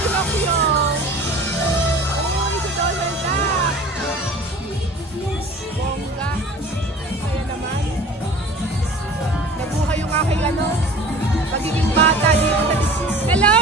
Pinocchio. Uy, si Donald Duck. Bongga. Kaya naman. Nabuhay yung aking ano, magiging bata dito sa... Hello,